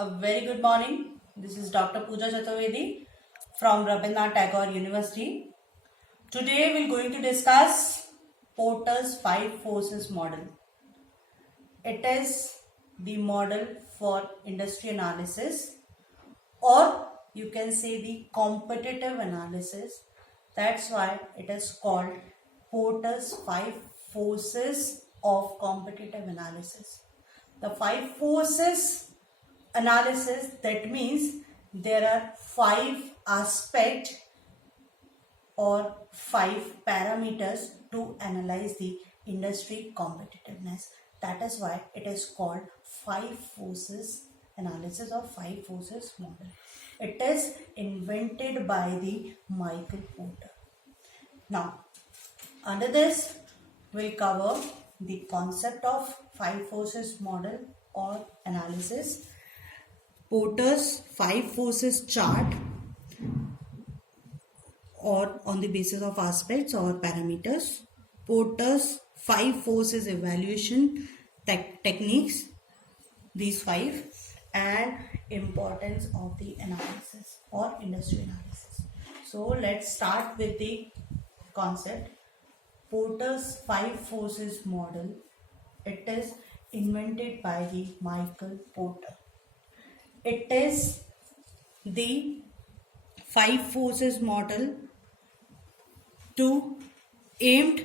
A very good morning. This is Dr. Pooja Chaturvedi from Rabindranath Tagore University. Today we are going to discuss Porter's five forces model. It is the model for industry analysis, or you can say the competitive analysis. That's why it is called Porter's five forces of competitive analysis. The five forces analysis, that means there are five aspects or five parameters to analyze the industry competitiveness. That is why it is called five forces analysis or five forces model. It is invented by the Michael Porter. Now, under this, we'll cover the concept of five forces model or analysis, Porter's five forces chart, or on the basis of aspects or parameters, Porter's five forces evaluation techniques, these five, and importance of the analysis or industry analysis. So let's start with the concept. Porter's five forces model, it is invented by the Michael Porter. It is the five forces model aimed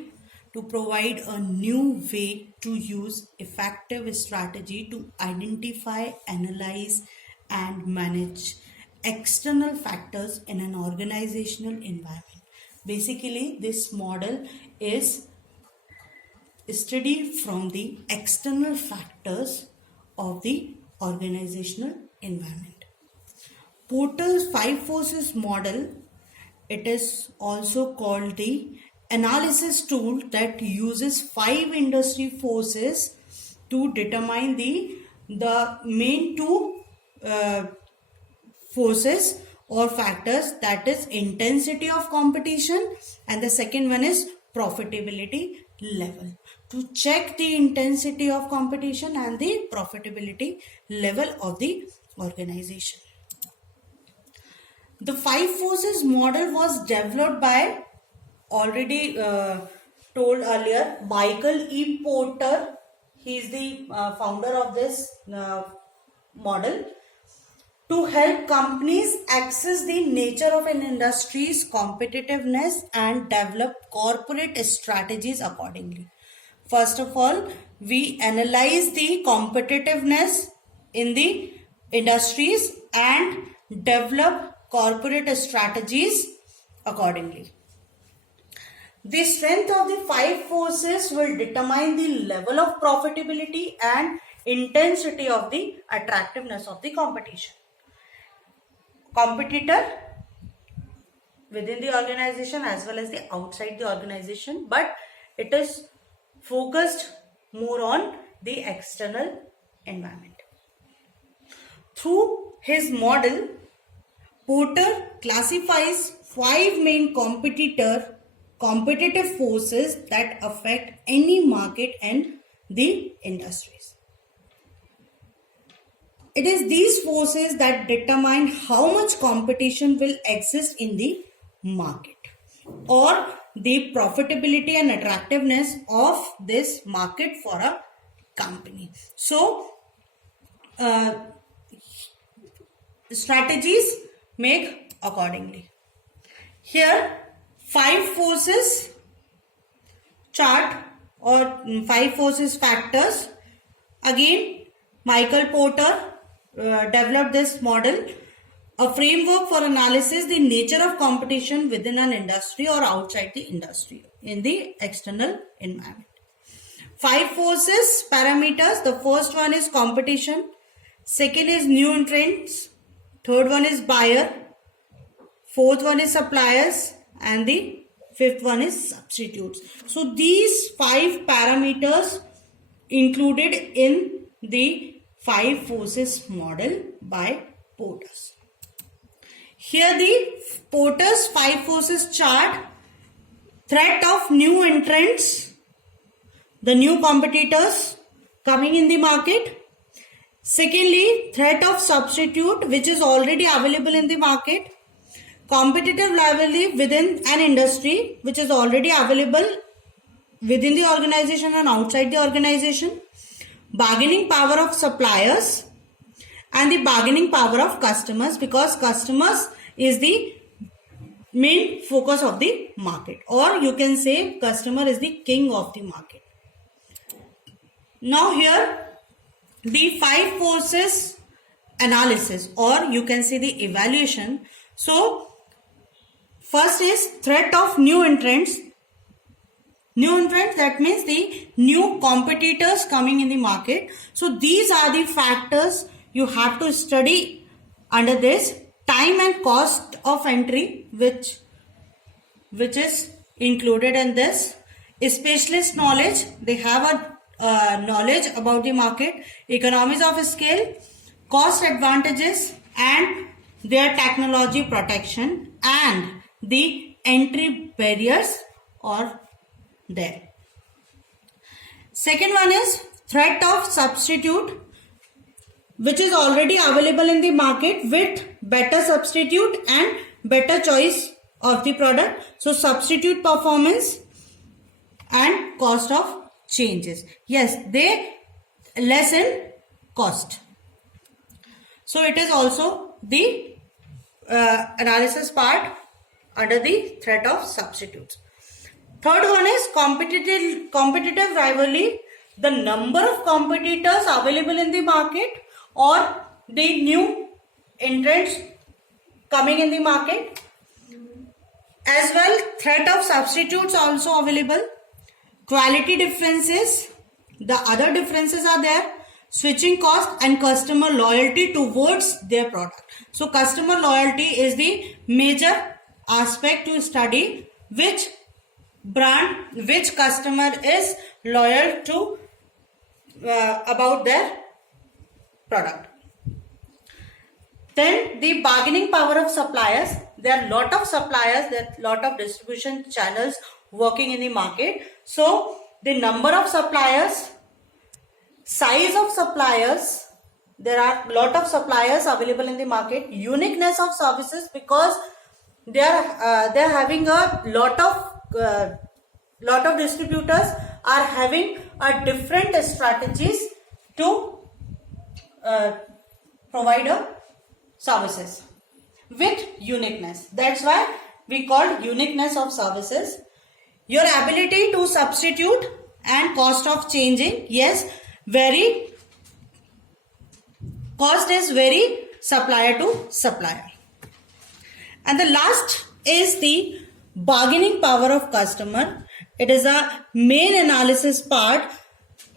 to provide a new way to use effective strategy to identify, analyze, and manage external factors in an organizational environment. Basically, this model is studied from the external factors of the organizational environment. Porter's five forces model, it is also called the analysis tool that uses five industry forces to determine the main two forces or factors, that is intensity of competition, and the second one is profitability level, to check the intensity of competition and the profitability level of the organization. The five forces model was developed by, already told earlier, Michael E. Porter. He is the founder of this model, to help companies access the nature of an industry's competitiveness and develop corporate strategies accordingly. First of all, we analyze the competitiveness in the industries and develop corporate strategies accordingly. The strength of the five forces will determine the level of profitability and intensity of the attractiveness of the competition. Competitor within the organization as well as the outside the organization, but it is focused more on the external environment. Through his model, Porter classifies five main competitive forces that affect any market and the industries. It is these forces that determine how much competition will exist in the market, or the profitability and attractiveness of this market for a company. So, strategies make accordingly. Here, five forces chart or five forces factors. Again, Michael Porter developed this model, a framework for analysis the nature of competition within an industry or outside the industry in the external environment. Five forces parameters. The first one is competition, second is new entrants, third one is buyer, fourth one is suppliers, and the fifth one is substitutes. So these five parameters included in the five forces model by Porter. Here the Porter's five forces chart, threat of new entrants, the new competitors coming in the market, Secondly, threat of substitute which is already available in the market. Competitive rivalry within an industry which is already available within the organization and outside the organization. Bargaining power of suppliers and the bargaining power of customers, because customers is the main focus of the market, or you can say customer is the king of the market. Now here the 5 forces analysis, or you can say the evaluation. So first is threat of new entrants. New entrants, that means the new competitors coming in the market. So these are the factors you have to study under this. Time and cost of entry, which is included in this. Specialist knowledge, they have a knowledge about the market. Economies of scale, cost advantages, and their technology protection, and the entry barriers are there. Second one is threat of substitute, which is already available in the market with better substitute and better choice of the product. So substitute performance and cost of changes. Yes, they lessen cost. So it is also the analysis part under the threat of substitutes. Third one is competitive rivalry, the number of competitors available in the market or the new entrants coming in the market. As well, threat of substitutes also available. Quality differences, the other differences are there. Switching cost and customer loyalty towards their product. So customer loyalty is the major aspect to study, which brand, which customer is loyal to about their product. Then the bargaining power of suppliers. There are lot of suppliers, there are lot of distribution channels working in the market. So the number of suppliers, size of suppliers, there are lot of suppliers available in the market. Uniqueness of services, because they are having a lot of distributors are having a different strategies to provide a services with uniqueness. That's why we call uniqueness of services. Your ability to substitute and cost of changing. Yes, cost is very supplier to supplier. And the last is the bargaining power of customer. It is a main analysis part.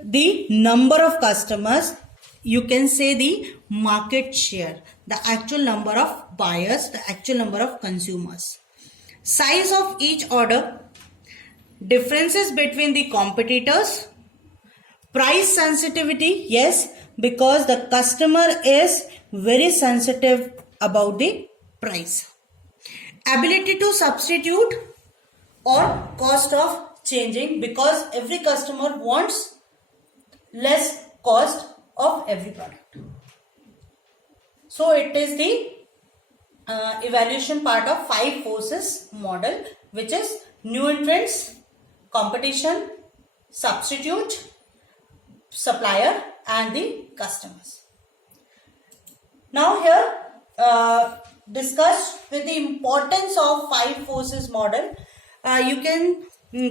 The number of customers, you can say the market share, the actual number of buyers, the actual number of consumers. Size of each order, differences between the competitors, price sensitivity, yes, because the customer is very sensitive about the price. Ability to substitute or cost of changing, because every customer wants less cost of every product. So it is the evaluation part of 5 forces model, which is new entrants, competition, substitute, supplier, and the customers. Now here discuss with the importance of 5 forces model. You can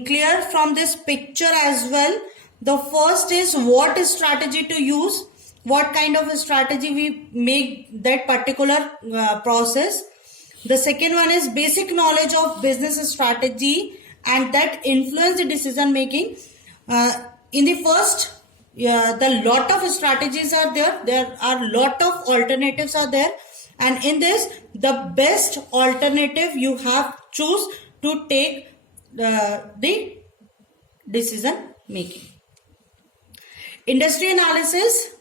clear from this picture as well. The first is what strategy to use, what kind of a strategy we make that particular process. The second one is basic knowledge of business strategy and that influence the decision making. In the first, the lot of strategies are there. There are lot of alternatives are there, and in this, the best alternative you have choose to take the decision making. Industry analysis,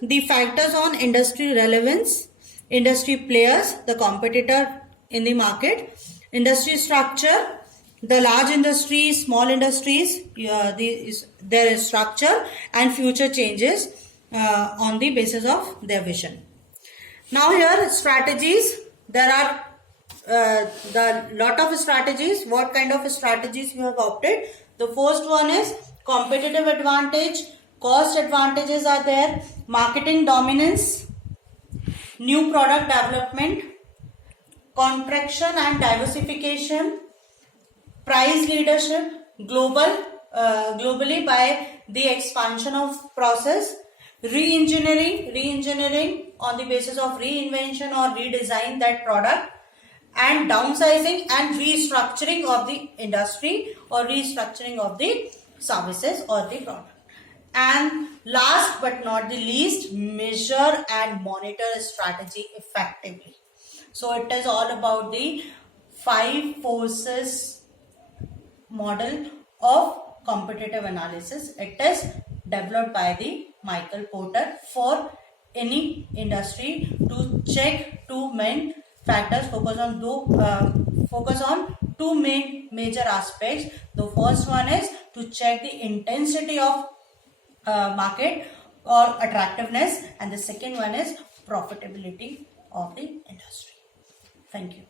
the factors on industry relevance, industry players, the competitor in the market, industry structure, the large industries, small industries, their structure and future changes, on the basis of their vision. Now here strategies, there are the lot of strategies. What kind of strategies you have opted? The first one is competitive advantage, cost advantages are there, marketing dominance, new product development, contraction and diversification, price leadership, globally by the expansion of process, re-engineering on the basis of reinvention or redesign that product, and downsizing and restructuring of the industry or restructuring of the services or the product. And last but not the least, measure and monitor strategy effectively. So it is all about the 5 forces model of competitive analysis. It is developed by the Michael Porter for any industry to check 2 main factors, focus on 2 main major aspects. The first one is to check the intensity of market or attractiveness, and the second one is profitability of the industry. Thank you.